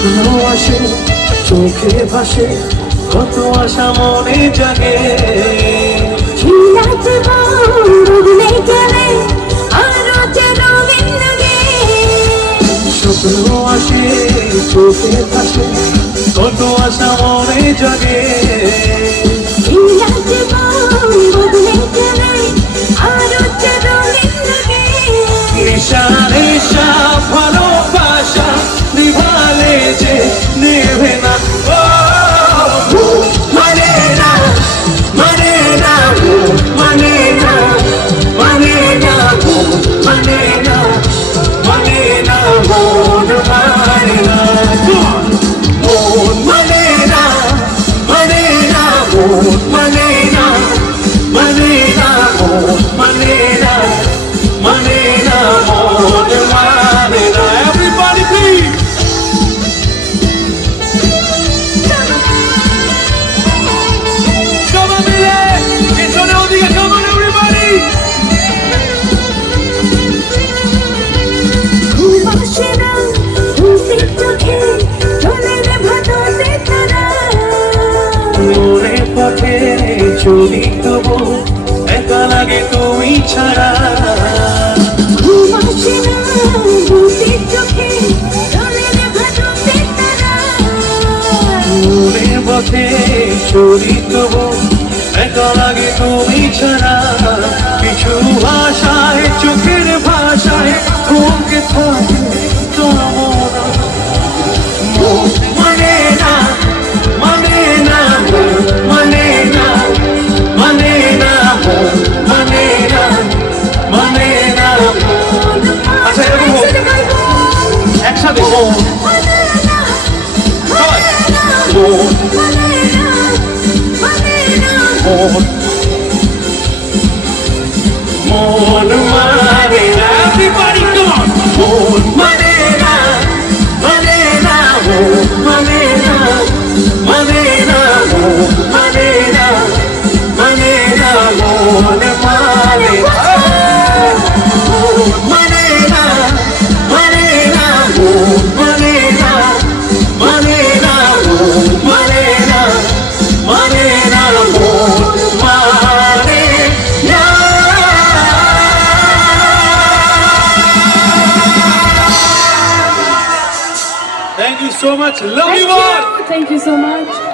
স্বপ্ন আসে চোখে ভাসে কত আশা মনে জাগে স্বপ্ন আসে চোখে ভাসে কত আশা মনে জাগে নেশা নেশা ভালোবাসা নিভালে যে নেবে না মানে না মানে না মানে না মানে না মানে না মানে না মন মানে না মন মানে না মানে না মন মানে না মানে না মন মানে না মানে না মন মানে না everybody please come on Billy it's on Odie come on everybody মনে পথে চলি তবু একা লাগে তুমি ছাড়া মনের পথে চলি তবু একা লাগে তুমি ছাড়া কিছু ভাষায় চোখের ভাষায় থমকে থাকে তোমার মানে না মানে না মানে না মানে না মানে না মানে না আচ্ছা এরকম একসাথে মন মন মানে না everybody come on মন মানে না মানে না মন মানে না মানে না মন মানে না মানে না মন মানে মানে না মানে না মন মানে না মানে না মন মানে না মানে না মন মানে না Thank you so much. Love you all. Thank you so much.